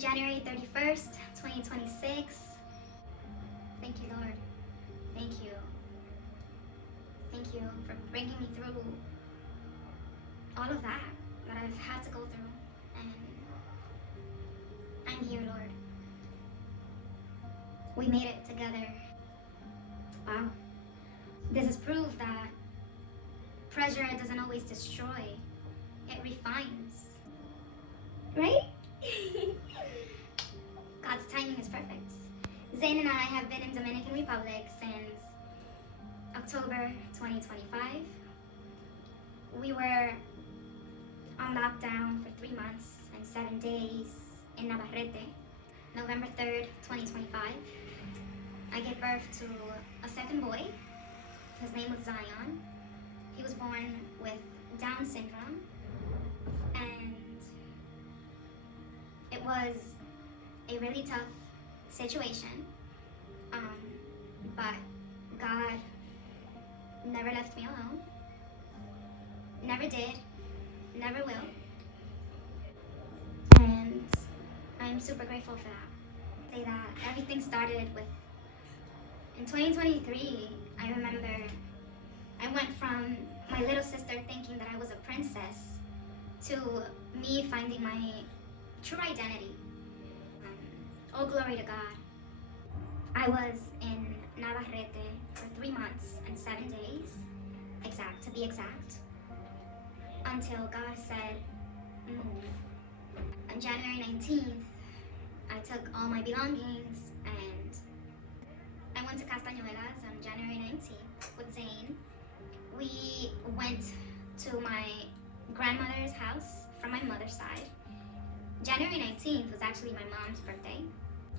January 31st, 2026. Thank you, Lord. Thank you. Thank you for bringing me through all of that I've had to go through. And I'm here, Lord. We made it together. Wow. This is proof that pressure doesn't always destroy. It refines. Right? God's timing is perfect. Zane and I have been in Dominican Republic since October 2025. We were on lockdown for 3 months and 7 days in Navarrete. November 3rd, 2025. I gave birth to a second boy. His name was Zion. He was born with Down syndrome. And it was a really tough situation. But God never left me alone. Never did. Never will. And I'm super grateful for that. Say that everything started with, in 2023, I remember I went from my little sister thinking that I was a princess to me finding my true identity. All glory to God. I was in Navarrete for 3 months and 7 days, to be exact, until God said, move. On January 19th, I took all my belongings and I went to Castañuelas on January 19th with Zane. We went to my grandmother's house from my mother's side. January 19th was actually my mom's birthday.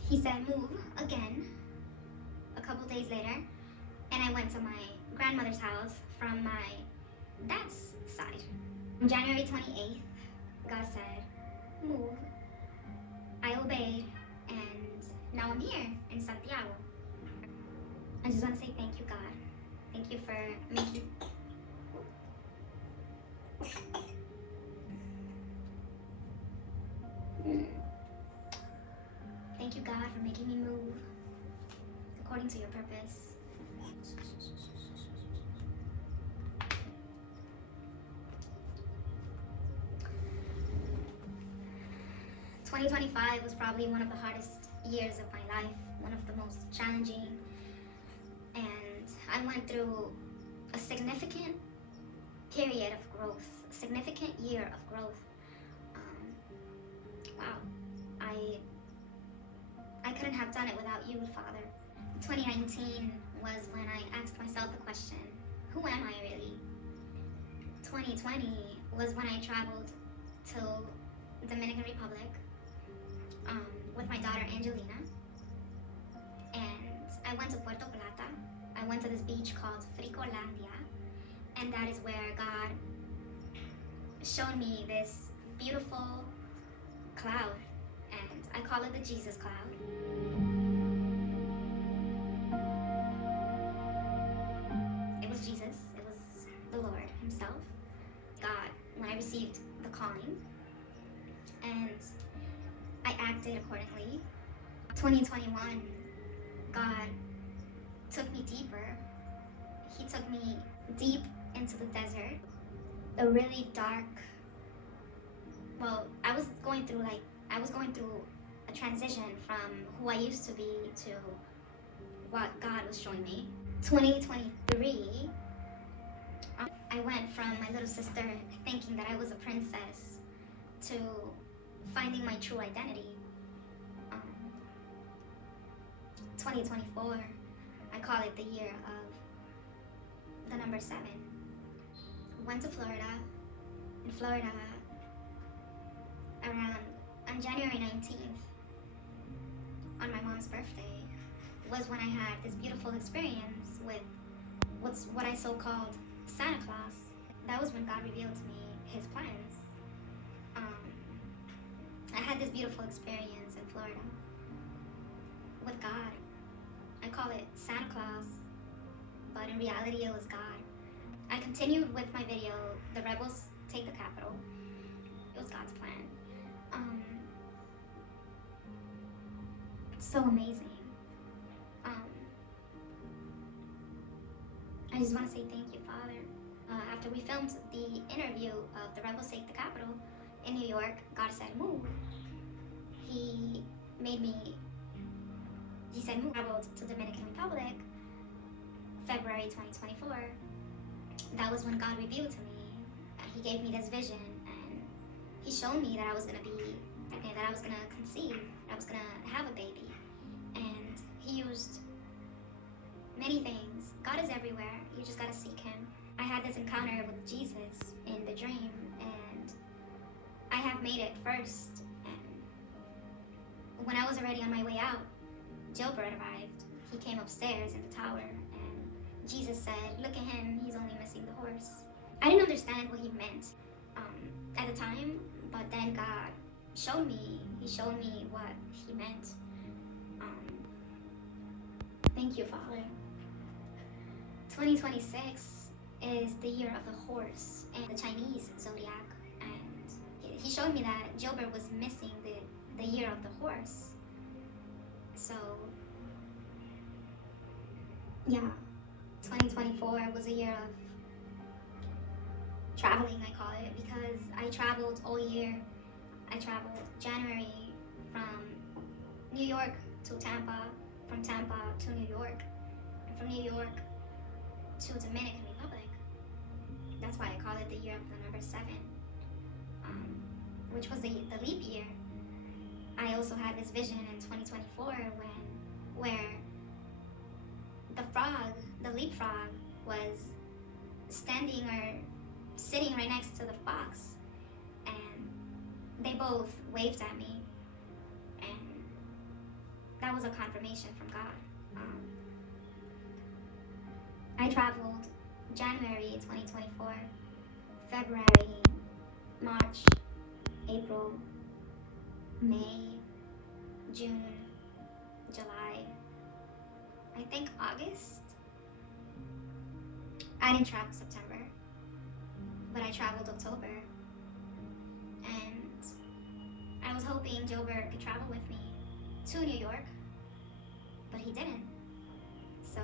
He said move again a couple days later, and I went to my grandmother's house from my dad's side. On January 28th, God said move. I obeyed, and now I'm here in Santiago. I just want to say thank you, God. Thank you for making... Thank you, God, for making me move according to your purpose. 2025 was probably one of the hardest years of my life, one of the most challenging, and I went through a significant period of growth, a significant year of growth. Wow, I couldn't have done it without you, Father. 2019 was when I asked myself the question, who am I really? 2020 was when I traveled to Dominican Republic with my daughter Angelina, and I went to Puerto Plata. I went to this beach called Fricolandia, and that is where God showed me this beautiful cloud, and I call it the Jesus cloud. It was Jesus, it was the Lord himself, God, when I received the calling, and I acted accordingly. 2021, God took me deeper. He took me deep into the desert, a really dark, well, I was going through a transition from who I used to be to what God was showing me. 2023, I went from my little sister thinking that I was a princess to finding my true identity. 2024, I call it the year of the number 7. Went to Florida. In Florida, on January 19th, on my mom's birthday, was when I had this beautiful experience with what I so-called Santa Claus. That was when God revealed to me his plans. I had this beautiful experience in Florida with God. I call it Santa Claus, but in reality it was God. I continued with my video, The Rebels Take the Capitol. It was God's plan. so amazing. I just want to say thank you, Father. After we filmed the interview of The Rebels Take the Capitol in New York, God said move. He said move. I traveled to Dominican Republic, February 2024. That was when God revealed to me. He gave me this vision, and he showed me that I was going to be pregnant, that I was going to conceive, that I was going to have a baby. And he used many things. God is everywhere. You just got to seek him. I had this encounter with Jesus in the dream, and I have made it first. And when I was already on my way out, Gilbert arrived. He came upstairs in the tower, and Jesus said, look at him, he's only missing the horse. I didn't understand what he meant at the time, but then God showed me. He showed me what he meant. Thank you, Father. 2026 is the year of the horse and the Chinese zodiac, and he showed me that Gilbert was missing the year of the horse. So yeah, 2024 was a year of traveling, I call it, because I traveled all year. I traveled January from New York to Tampa, from Tampa to New York, and from New York to Dominican Republic. That's why I call it the year of the number 7, which was the leap year. I also had this vision in 2024 where the frog, the leapfrog, was standing or sitting right next to the fox, and they both waved at me, and that was a confirmation from God. I traveled January 2024, February, March, April, May, June, July, I think August. I didn't travel September, but I traveled October, and I was hoping Gilbert could travel with me to New York, but he didn't. So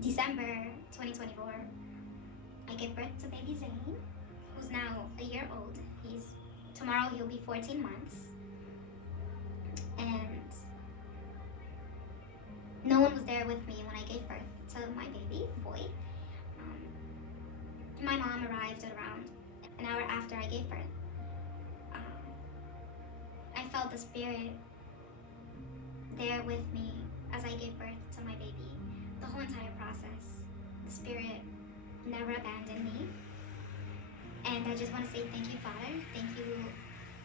December 2024, I gave birth to baby Zane, who's now a year old. Tomorrow he'll be 14 months, and no one was there with me when I gave birth to my baby boy. My mom arrived at around an hour after I gave birth. I felt the Spirit there with me as I gave birth to my baby. The whole entire process, the Spirit never abandoned me. And I just want to say thank you, Father. Thank you,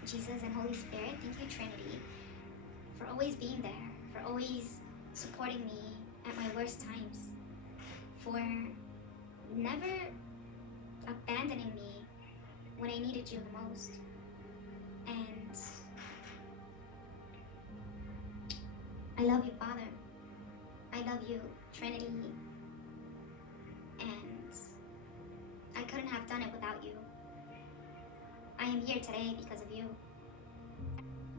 Jesus and Holy Spirit. Thank you, Trinity, for always being there, for always supporting me at my worst times, for never abandoning me when I needed you the most. And I love you, Father. I love you, Trinity. And I couldn't have done it without you. I am here today because of you.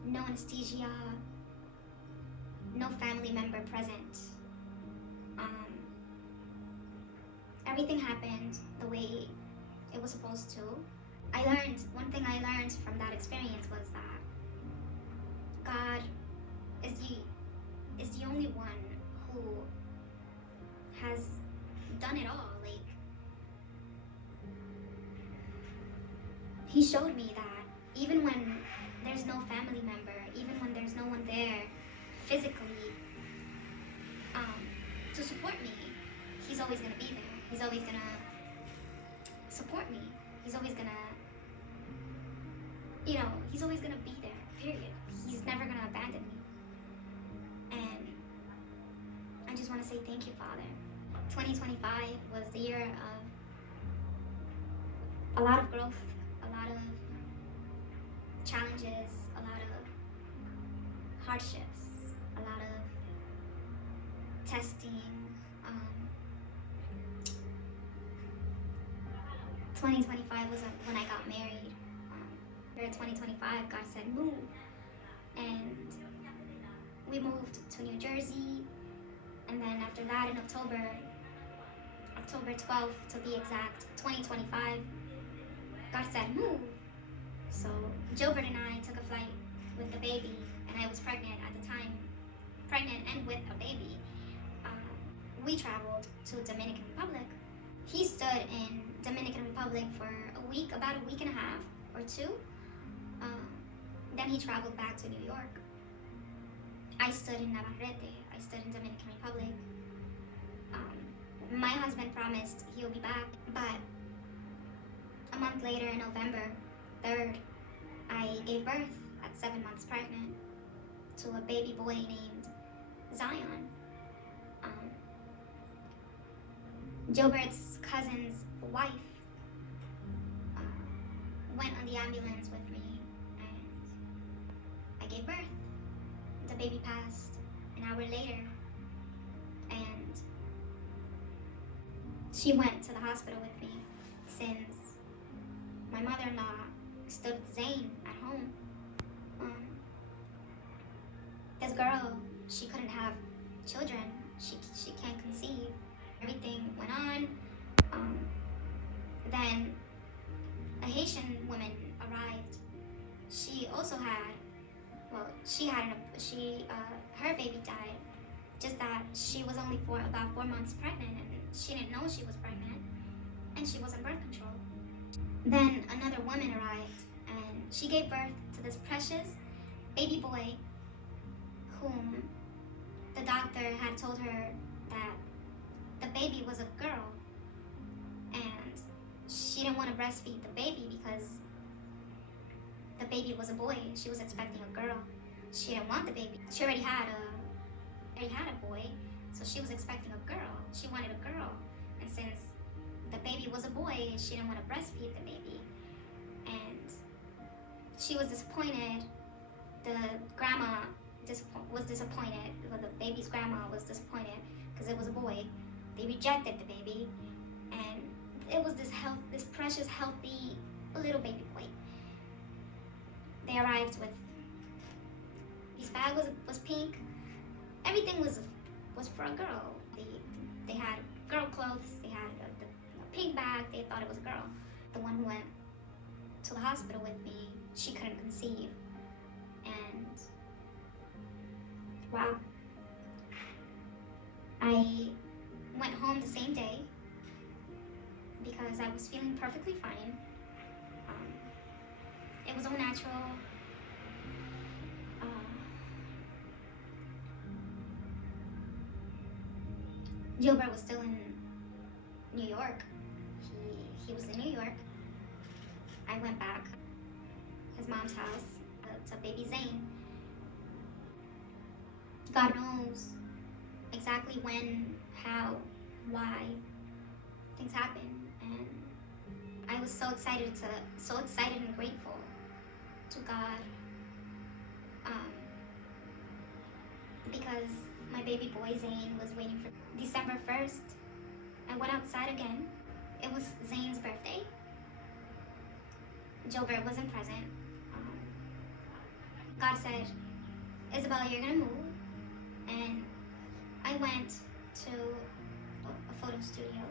No anesthesia, no family member present. Everything happened the way it was supposed to. One thing I learned from that experience was that God is the only one who has done it all. Like, he showed me that even when there's no family member, even when there's no one there physically to support me, he's always gonna be there. He's always gonna support me. He's always gonna, he's always gonna be there, period. He's never gonna abandon me. And I just wanna say thank you, Father. 2025 was the year of a lot of growth, a lot of challenges, a lot of hardships, a lot of testing. 2025 was when I got married. 2025, God said move. and we moved to New Jersey. And then after that, in October 12th to be exact, 2025, God said move. So Gilbert and I took a flight with the baby, and I was pregnant at the time, pregnant and with a baby. We traveled to Dominican Republic. He stood in Dominican Republic for about a week and a half or two. Then he traveled back to New York. I stood in Navarrete. I stood in Dominican Republic. My husband promised he'll be back, but a month later, November 3rd, I gave birth at 7 months pregnant to a baby boy named Zion. Gilbert's cousin's wife went on the ambulance with me, and I gave birth. The baby passed an hour later, and she went to the hospital with me since my mother-in-law stood with Zane at home. This girl, she couldn't have children. She can't conceive. Everything went on. Then a Haitian woman arrived. She also had, her baby died. Just that she was only about 4 months pregnant, and she didn't know she was pregnant, and she was on birth control. Then another woman arrived, and she gave birth to this precious baby boy whom the doctor had told her that the baby was a girl, and she didn't want to breastfeed the baby because the baby was a boy. She was expecting a girl. She didn't want the baby. She already had a boy, so she was expecting a girl. She wanted a girl, and since the baby was a boy, she didn't want to breastfeed the baby, and she was disappointed. The grandma was disappointed. Well, the baby's grandma was disappointed because it was a boy. They rejected the baby, and it was this precious, healthy little baby boy. They arrived with, his bag was pink. Everything was for a girl. They had girl clothes. They had a pink bag. They thought it was a girl. The one who went to the hospital with me, she couldn't conceive, and wow. I went home the same day because I was feeling perfectly fine. It was all natural. Gilbert was still in New York. He was in New York. I went back his mom's house to baby Zane. God knows exactly when, how, why things happen, and I was so excited and grateful to God, because my baby boy Zane was waiting for December 1st. I went outside again. It was Zane's birthday. Gilbert wasn't present. God said, Isabella, you're gonna move. And I went to a photo studio.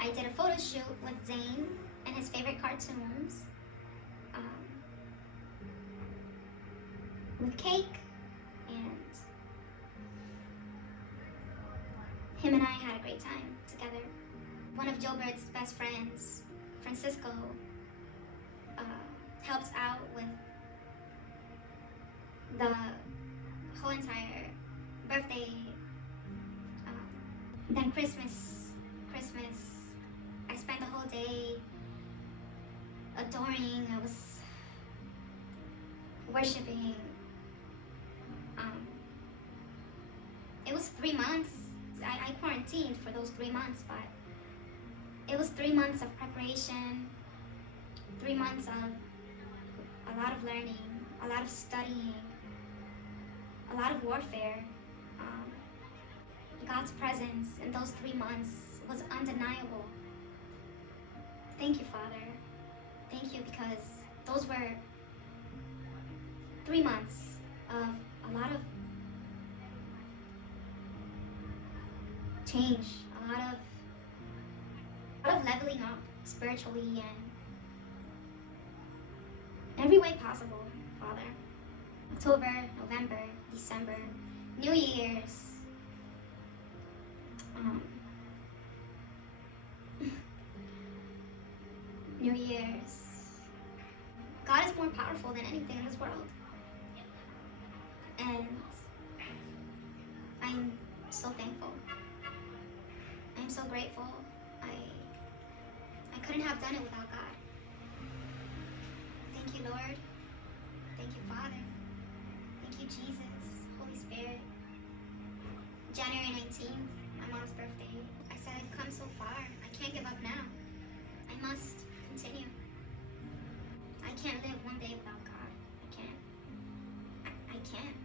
I did a photo shoot with Zane and his favorite cartoons, with cake, and him and I had a great time together. One of Gilbert's best friends, Francisco, helped out with the whole entire birthday. Then Christmas, I spent the whole day adoring. I was worshiping. It was 3 months. I quarantined for those 3 months, but it was 3 months of preparation, 3 months of a lot of learning, a lot of studying, a lot of warfare. God's presence in those 3 months was undeniable. Thank you, Father. Thank you, because those were 3 months of a lot of change, a lot of leveling up spiritually and every way possible, Father. October, November, December, New Year's. New Year's. God is more powerful than anything in this world. And I'm so thankful. I'm so grateful. I couldn't have done it without God. Thank you, Lord. Thank you, Father. Thank you, Jesus, Holy Spirit. January 19th, my mom's birthday. I said I've come so far. I can't give up now. I must continue. I can't live one day without God. I can't. I can't.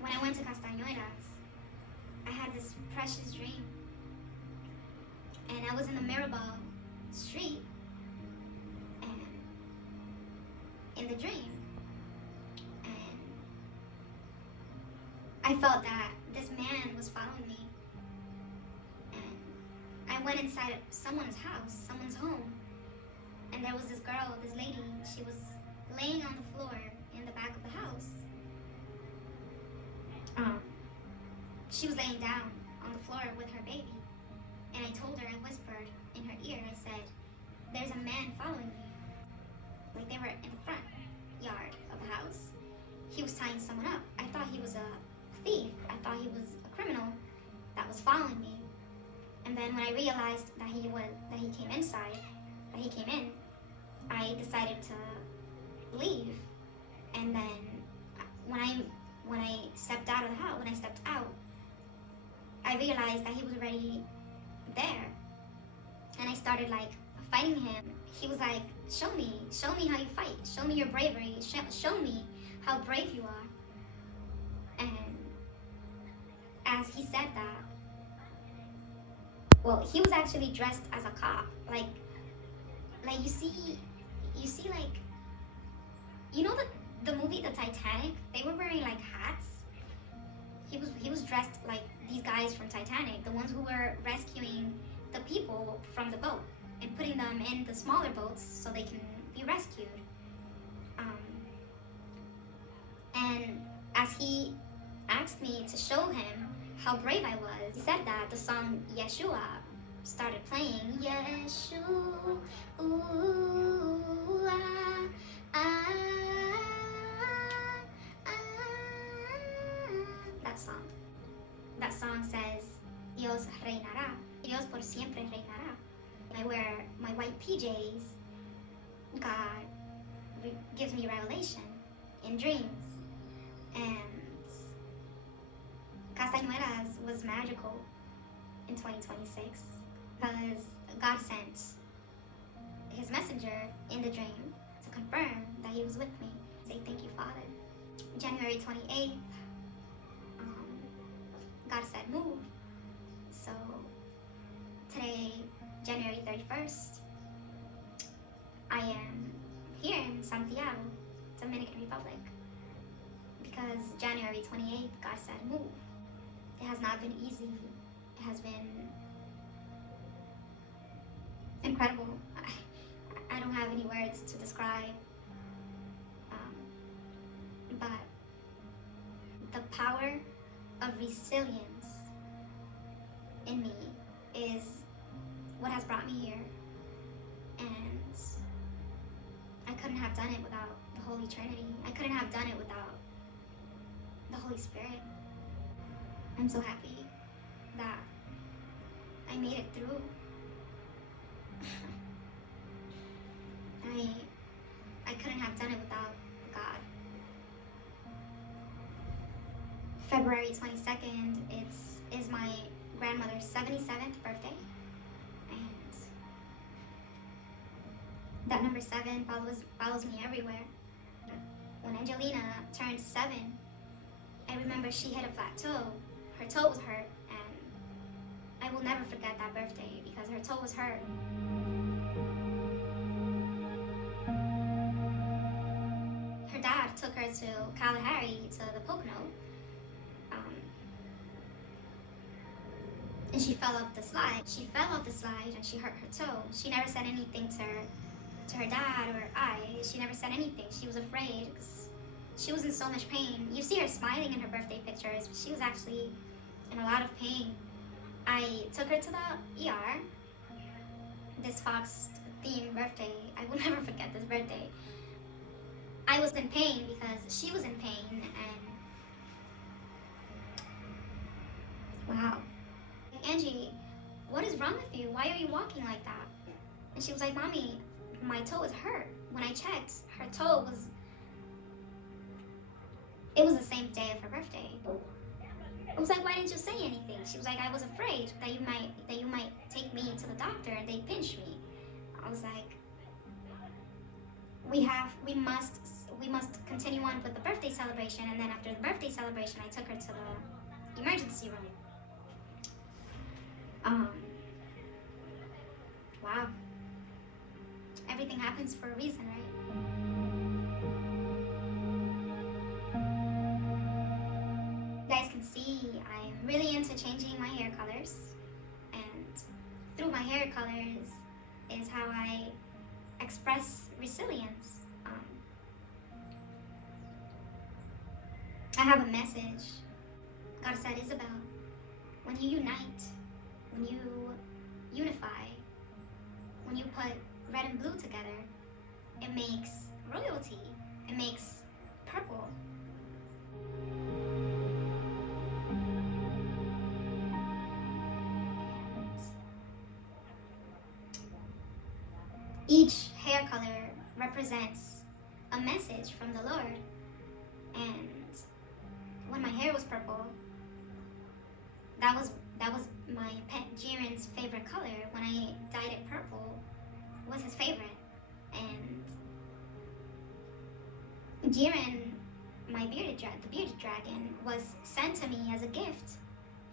When I went to Castañuelas, I had this precious dream. And I was in the Mirabal street, and in the dream, and I felt that this man was following me. And I went inside someone's house, someone's home, and there was this girl, this lady. She was laying on the floor in the back of the house. She was laying down on the floor with her baby. And I told her, I whispered in her ear, I said, there's a man following me. Like they were in the front yard of the house. He was tying someone up. I thought he was a thief. I thought he was a criminal that was following me. And then when I realized that he came inside, that he came in, I decided to leave. And then when I stepped out of the house, when I stepped out, I realized that he was already there. And I started like fighting him. He was like, show me how you fight. Show me your bravery. Show me how brave you are. And as he said that, well, he was actually dressed as a cop. Like you see like, you know the movie The Titanic? They were wearing like hats. He was dressed like these guys from Titanic, the ones who were rescuing the people from the boat and putting them in the smaller boats so they can be rescued. And as he asked me to show him how brave I was, he said that the song Yeshua started playing. Yeshua, that song says, Dios reinará. Dios por siempre reinará. I wear my white PJs. God gives me revelation in dreams. And Castañuelas was magical in 2026 because God sent his messenger in the dream to confirm that he was with me. Say thank you, Father. January 28th, God said move. So today, January 31st, I am here in Santiago, Dominican Republic, because January 28th, God said move. It has not been easy. It has been incredible. I don't have any words to describe, but the power of resilience in me is what has brought me here. And I couldn't have done it without the Holy Trinity. I couldn't have done it without the Holy Spirit. I'm so happy that I made it through. I couldn't have done it without God. February 22nd, is my grandmother's 77th birthday. And that number 7 follows me everywhere. When Angelina turned 7, I remember she hit a flat toe. Her toe was hurt, and I will never forget that birthday because her toe was hurt. Her dad took her to Kalahari, to the Pocono, and she fell off the slide. She fell off the slide and she hurt her toe. She never said anything to her dad or I. She never said anything. She was afraid because she was in so much pain. You see her smiling in her birthday pictures, but she was actually in a lot of pain. I took her to the ER. This Fox themed birthday, I will never forget this birthday. I was in pain because she was in pain, and wow. Angie, what is wrong with you? Why are you walking like that? And she was like, Mommy, my toe is hurt. When I checked, her toe was, it was the same day of her birthday. I was like, why didn't you say anything? She was like, I was afraid that you might take me to the doctor and they pinch me. I was like, we must continue on with the birthday celebration. And then after the birthday celebration, I took her to the emergency room. Wow. Everything happens for a reason, right? You guys can see I'm really into changing my hair colors, and through my hair colors is how I express resilience. I have a message. God said, Isabel, when you unite, when you unify, when you put red and blue together, it makes royalty. It makes purple. And each hair color represents a message from the Lord. And when my hair was purple, that was my pet Jiren's favorite color. When I dyed it purple, was his favorite. And Jiren, the bearded dragon, was sent to me as a gift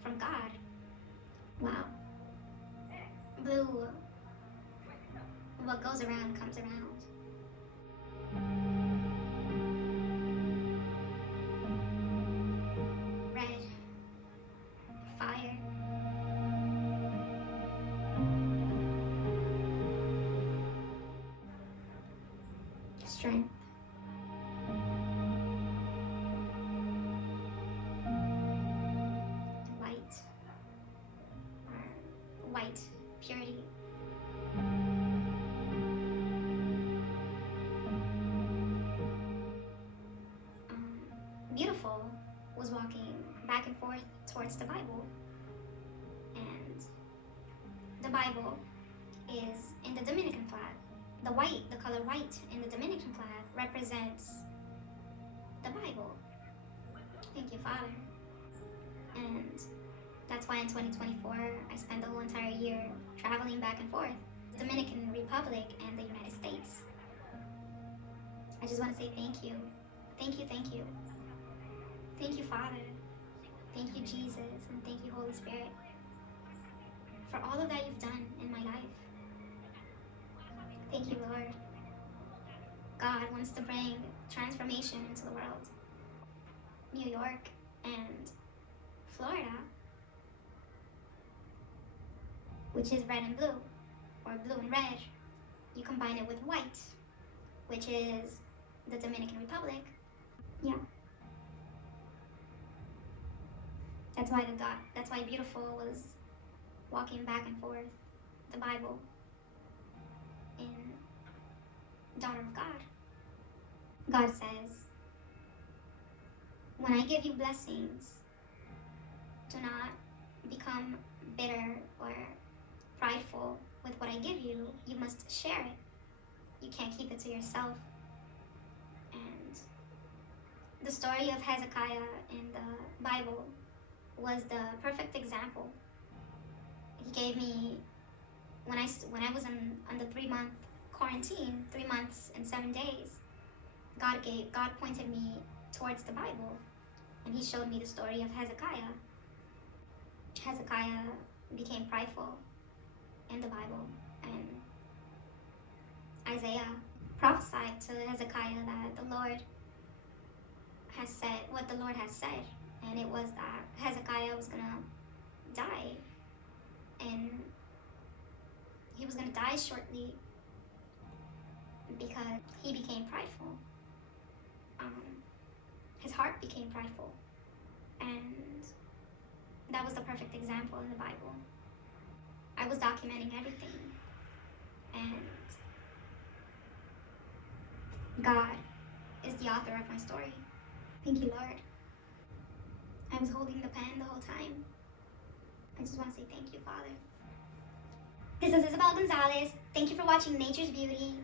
from God. Wow. Blue, what goes around comes around. Red, fire. Strength. White, purity. Beautiful was walking back and forth towards the Bible, and the Bible is in the Dominican flag. The color white in the Dominican flag represents the Bible. Thank you, Father. And that's why in 2024, I spent the whole entire year traveling back and forth, Dominican Republic and the United States. I just want to say thank you. Thank you, thank you. Thank you, Father. Thank you, Jesus, and thank you, Holy Spirit, for all of that you've done in my life. Thank you, Lord. God wants to bring transformation into the world. New York and Florida, which is red and blue, or blue and red. You combine it with white, which is the Dominican Republic. Yeah. That's why Beautiful was walking back and forth the Bible in Daughter of God. God says, when I give you blessings, do not become bitter or prideful with what I give you. You must share it. You can't keep it to yourself. And the story of Hezekiah in the Bible was the perfect example. He gave me, when I was on the 3-month quarantine, 3 months and 7 days, God pointed me towards the Bible, and he showed me the story of Hezekiah. Hezekiah became prideful in the Bible. And Isaiah prophesied to Hezekiah that the Lord has said what the Lord has said, and it was that Hezekiah was gonna die, and he was gonna die shortly because he became prideful. His heart became prideful, and that was the perfect example in the Bible. I was documenting everything, and God is the author of my story. Thank you, Lord. I was holding the pen the whole time. I just want to say thank you, Father. This is Isabel Gonzalez. Thank you for watching Nature's Beauty.